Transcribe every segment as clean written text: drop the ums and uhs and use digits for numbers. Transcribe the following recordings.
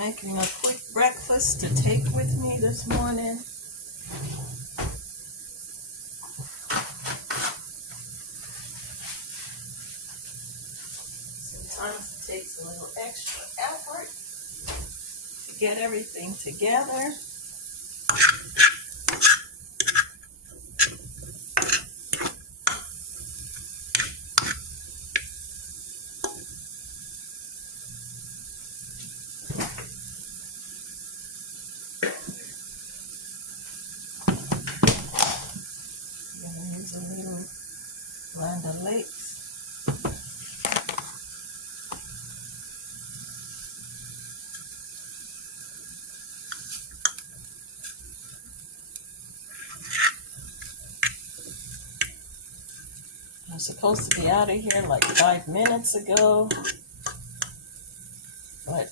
Making a quick breakfast to take with me this morning. Sometimes it takes a little extra effort to get everything together. I'm going to use a little Land O'Lakes. I was supposed to be out of here like 5 minutes ago, but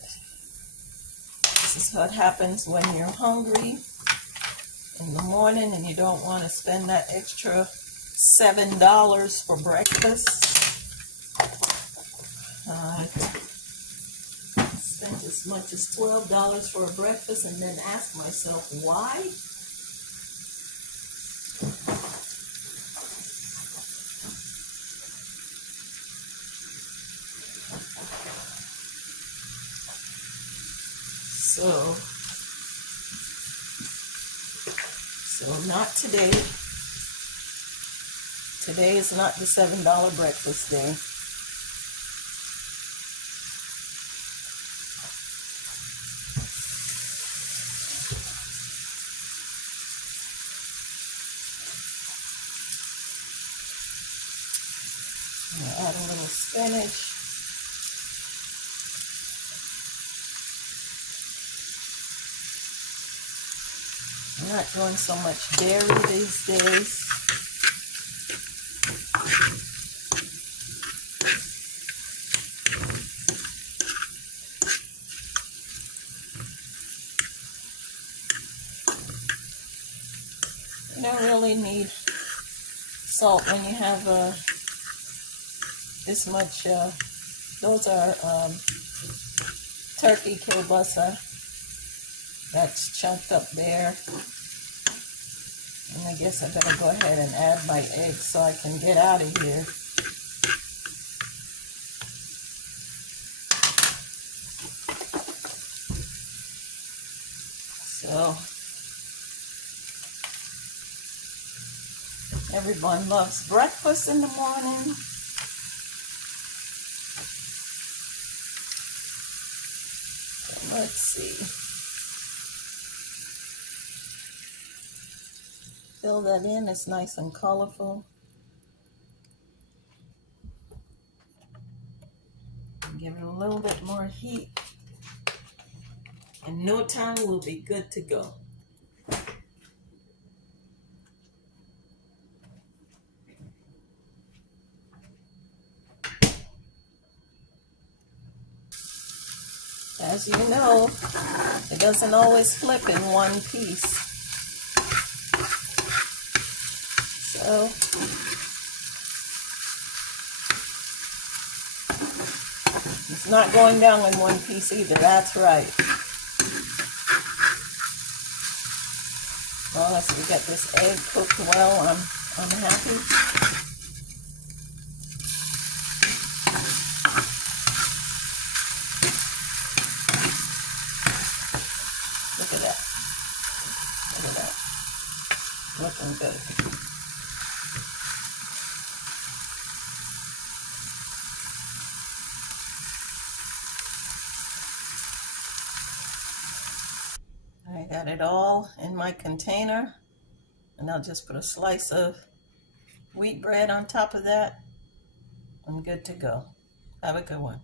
this is what happens when you're hungry in the morning and you don't want to spend that extra $7 for breakfast. I spent as much as $12 for a breakfast and then ask myself why. So not today. Today is not the $7 breakfast day. I'm gonna add a little spinach. I'm not doing so much dairy these days. You don't really need salt when you have this much. Those are turkey kielbasa. That's chunked up there. And I guess I better go ahead and add my eggs so I can get out of here. So, everyone loves breakfast in the morning. So let's see. Fill that in, it's nice and colorful. Give it a little bit more heat. In no time, we'll be good to go. As you know, it doesn't always flip in one piece. So, it's not going down in one piece either, that's right. Well, as we get this egg cooked well, I'm happy. Look at that. Look at that. Looking good. I got it all in my container, and I'll just put a slice of wheat bread on top of that. I'm good to go. Have a good one.